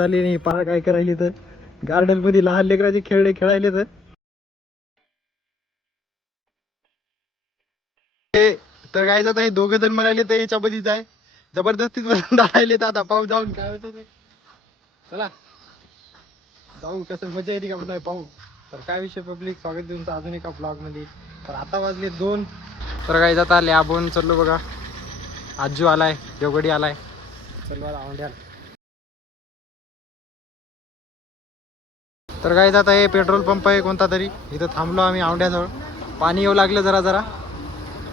झाली नाही पहा काय करायली तर गार्डन मध्ये लहान लेकराचे खेळले खेळायले तर काय जात हे दोघ जण म्हणाले तर याच्यामध्ये जाय जबरदस्तीत दाडायले तर आता पाहू जाऊन काय होतं ते. चला जाऊ कसं मजा येते का नाही पाहू. तर काय विषय पब्लिक स्वागत तुमचं अजून एका ब्लॉग मध्ये. तर आता वाजले 2. तर काय जात आले आपण चाललो बघा. आजू आलाय योगडी आलाय चल मला आवड्याला. तर काय जात आहे पेट्रोल पंप आहे कोणता तरी इथं थांबलो आम्ही आवड्याजवळ. पाणी येऊ लागलं जरा जरा.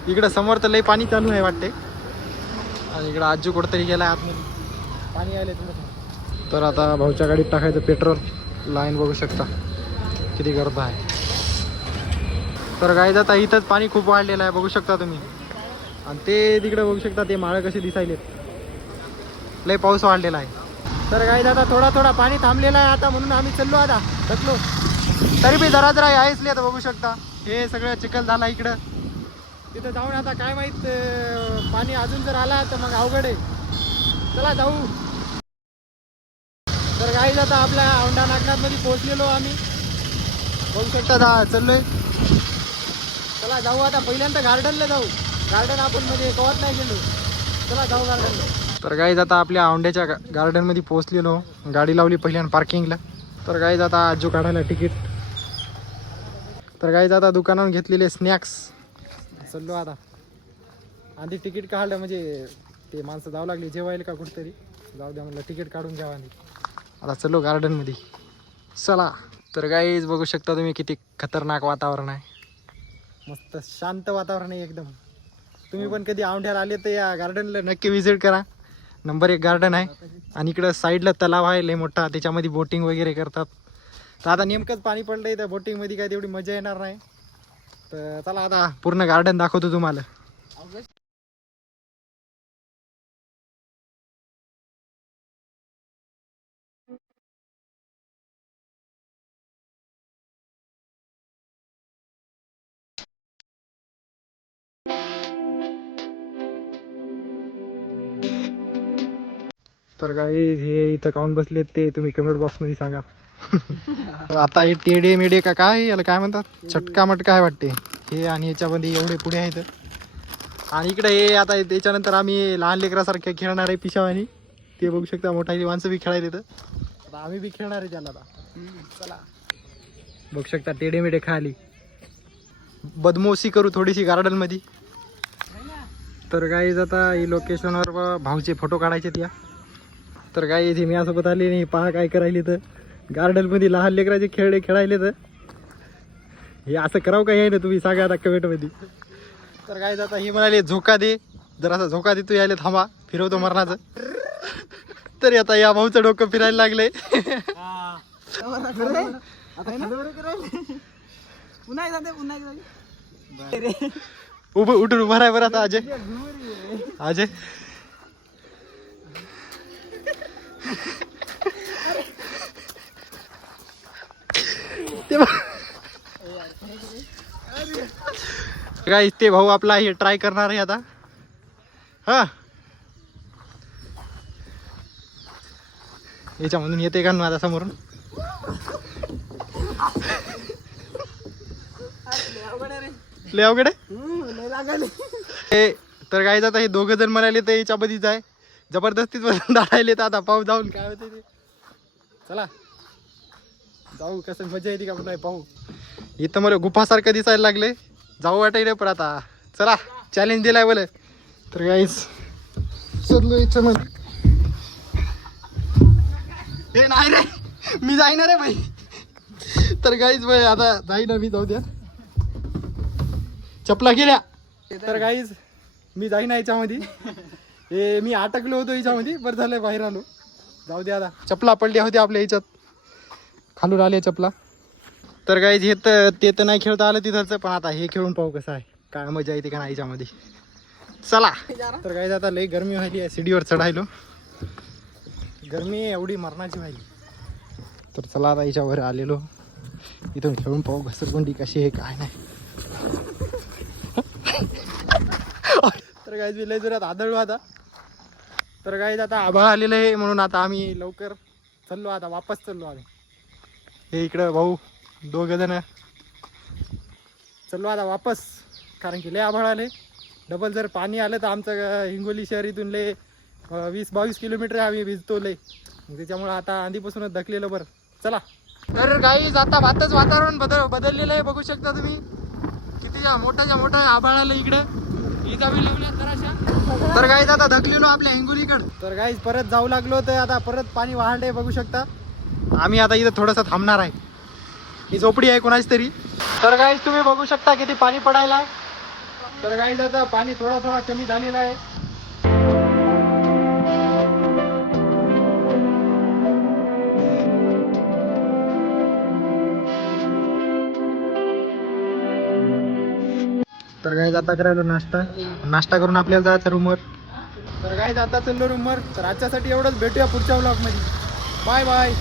इकडं समोर तर लई पाणी चालू आहे वाटते आणि इकडं आजू कुठंतरी गेलाय आतमध्ये पाणी आले थोडं. तर आता भाऊच्या गाडीत टाकायचं पेट्रोल. लाईन बघू शकता किती गर्द आहे. तर काय जाता इथंच पाणी खूप वाढलेलं आहे बघू शकता तुम्ही. आणि ते तिकडे बघू शकता ते माळं कसे दिसायलेत. लय पाऊस वाढलेला आहे. तर काय जाता थोडा थोडा पाणी थांबलेला आहे आता म्हणून आम्ही चाललो आता थकलो. तरी बी जरा जरा आहेच आता बघू शकता. हे सगळं चिखल झाला इकडं. तिथं जाऊन आता काय माहित पाणी अजून जर आला तर मग अवघड आहे. चला जाऊ. तर काही जाता आपल्या औंढा नागनाथ मध्ये पोहोचलेलो आम्ही बघू शकता चाललोय. चला जाऊ आता पहिल्यांदा गार्डनला जाऊ. गार्डन आपण म्हणजे कवत नाही गेलो. चला जाऊ गार्डनला. तर काही जाता आपल्या औंढ्याच्या गार्डन मध्ये पोहोचलेलो. गाडी लावली पहिल्यांदा पार्किंगला. तर काही जाता आजू काढायला तिकीट. तर काही जाता दुकानावर घेतलेले स्नॅक्स चाललो आता. आधी तिकीट काढलं म्हणजे ते माणसं जाऊ लागली जेवायला का कुठेतरी. जाऊ द्या म्हणलं तिकीट काढून घ्यावं आधी. आता चलो गार्डन मध्ये चला. तर गाईज बघू शकता तुम्ही किती खतरनाक वातावरण आहे. मस्त शांत वातावरण आहे एकदम. तुम्ही पण कधी औंढ्याला आले तर या गार्डनला नक्की विजिट करा. नंबर 1 गार्डन आहे. आणि इकडं साईडला तलाव आहे लय मोठा. त्याच्यामध्ये बोटिंग वगैरे करतात. तर आता नेमकंच पाणी पडलंय तर बोटिंग मध्ये काय तेवढी मजा येणार नाही. तर चला आता पूर्ण गार्डन दाखवतो तुम्हाला. तर काही हे इथं काऊन बसले ते तुम्ही कमेंट बॉक्स मध्ये सांगा. आता हे टेडे मेडे का काय याला काय म्हणतात छटका मटका आहे वाटते हे. आणि याच्यामध्ये एवढे पुढे आहेत. आणि इकडे हे आता त्याच्यानंतर आम्ही लहान लेकरासारखे खेळणार आहे पिशावानी. ते बघू शकता मोठा माणसं बी खेळायला येतं. आता आम्ही बी खेळणार आहे त्याला आता. चला बघू शकता टेडे मेडे खाली बदमोशी करू थोडीशी गार्डन मध्ये. तर काही आता ही लोकेशनवर भाऊचे फोटो काढायचे त्या. तर काही इथे मी यासोबत आले नाही पहा काय करायली तर गार्डन मध्ये लहान लेकराचे खेळले खेळायले तर हे असं करावं काही आहे ना तुम्ही सांगा आता कमेंट मध्ये. तर काय आता ही म्हणाले झोका दे जरासा झोका दे तू यायला थांबा फिरवतो मरणाचं. तरी आता या भाऊचं डोकं फिरायला लागले. उठून उभा राहा बरं आता अजय. अजय काय ते भाऊ आपला हे ट्राय करणार आहे आता. हा याच्यामधून येते का आता समोरून. लय अवघड आहे. तर काय जात हे दोघ जण म्हणाले तर याच्यामध्ये जाय जबरदस्तीत दाडायले तर आता पाहू जाऊन काय होते ते. चला जाऊ कसं मजा येते का नाही पाहू. इथं मला गुफासारखं दिसायला लागले जाऊ वाटायला पण आता चला चॅलेंज दिलाय बोले. तर काहीच चललो याच्यामध्ये. हे नाही रे मी जाईना रे भाई. तर काहीच भाई आता जाईना मी जाऊ द्या चपला गेल्या. तर काहीच मी जाईना याच्यामध्ये. हे मी अटकलो होतो याच्यामध्ये बरं झालं बाहेर आलो. जाऊ द्या आता चपला पडल्या होत्या आपल्या याच्यात खालून आले चपला. तर काहीच हे तर ते तर नाही खेळता आलं तिथलचं पण आता हे खेळून पाहू कसं आहे काय मजा येते का नाही याच्यामध्ये. चला. तर काही आता लई गरमी व्हायली आहे सीडीवर चढायलो. गरमी एवढी मरणाची व्हायली. तर चला आता याच्यावर आलेलो इथून खेळून पाहू घसरगुंडी कशी आहे काय नाही. तर काहीच लय जोरात आदळलो आता. तर काहीच आता आभाळ आलेलं आहे म्हणून आता आम्ही लवकर चाललो आता वापस चाललो आम्ही. हे इकडं भाऊ 2 जण चाललो आता वापस, कारण की लय आभाळ आले. डबल जर पाणी आलं तर आमचं हिंगोली शहर इथून लय 20-22 किलोमीटर आम्ही भिजतो लय. त्याच्यामुळं आता आधीपासूनच धकलेलं बरं. चला तर गाईज आता भातच वातावरण बदललेलं आहे, बघू शकता तुम्ही. किती मोठा आभाळ आलं इकडे. तर गाईज आता धकलेलो आपल्या हिंगोलीकडे. तर गाईज परत जाऊ लागलो, तर आता परत पाणी वाहंडे बघू शकता. आम्ही आता इथं थोडंसं थांबणार आहे. ही झोपडी आहे कोणाची तरी. तर गाईज तुम्ही बघू शकता किती पाणी पडायला. तर गाईज आता पाणी थोडा कमी झालेलं आहे. तर गाईज आता करायला नाश्ता करून आपल्याला जायचं रूमवर. तर गाईज आता चाललो रूमवर. तर आजच्यासाठी एवढंच, भेटूया पुढच्या व्लॉगमध्ये. Bye bye.